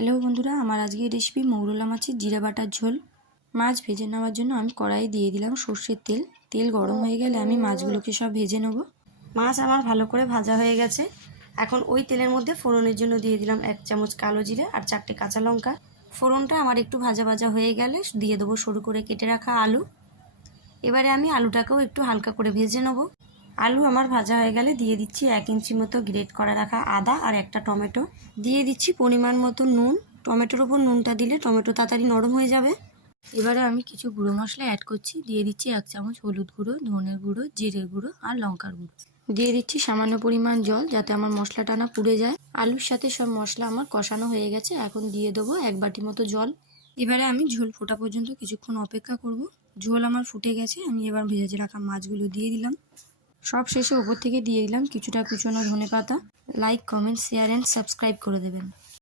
Hello বন্ধুরা, আমার আজকের রেসিপি মৌরলা মাছের জিরা বাটার ঝোল। মাছ ভেজে নেওয়ার জন্য আমি কড়াইয়ে দিয়ে দিলাম সর্ষের তেল। তেল গরম হয়ে গেলে আমি মাছগুলোকে সব ভেজে নেব। মাছ আমার ভালো করে ভাজা হয়ে গেছে। এখন ওই তেলের মধ্যে ফোড়নের জন্য দিয়ে দিলাম 1 চামচ কালো জিরে আর 4টে কাঁচা লঙ্কা। ফোড়নটা আমার একটু ভাজা ভাজা হয়ে গেলে দিয়ে দেবো সরু করে কেটে রাখা আলু। এবারে আমি আলুটাকেও একটু হালকা করে ভেজে নেব। আলু আমার ভাজা হয়ে গেলে দিয়ে দিচ্ছি 1 ইঞ্চি মতো গ্রেট করে রাখা আদা আর একটা টমেটো। দিয়ে দিচ্ছি পরিমাণ মতো নুন। টমেটোর উপর নুনটা দিলে টমেটো তাড়াতাড়ি নরম হয়ে যাবে। এবারে আমি কিছু গুঁড়ো মশলা অ্যাড করছি। দিয়ে দিচ্ছি 1 চামচ হলুদ গুঁড়ো, ধনের গুঁড়ো, জিরের গুঁড়ো আর লঙ্কার গুঁড়ো। দিয়ে দিচ্ছি সামান্য পরিমাণ জল, যাতে আমার মশলাটা না পুড়ে যায়। আলুর সাথে সব মশলা আমার কষানো হয়ে গেছে। এখন দিয়ে দেবো 1 বাটি মতো জল। এবারে আমি ঝোল ফোটা পর্যন্ত কিছুক্ষণ অপেক্ষা করব। ঝোল আমার ফুটে গেছে। আমি এবার ভেজে রাখা মাছগুলো দিয়ে দিলাম। সব শেষে ওপর থেকে দিয়ে দিলাম কিছুটা কুচনো ধনেপাতা। Like, comment, share and subscribe করে দেবেন।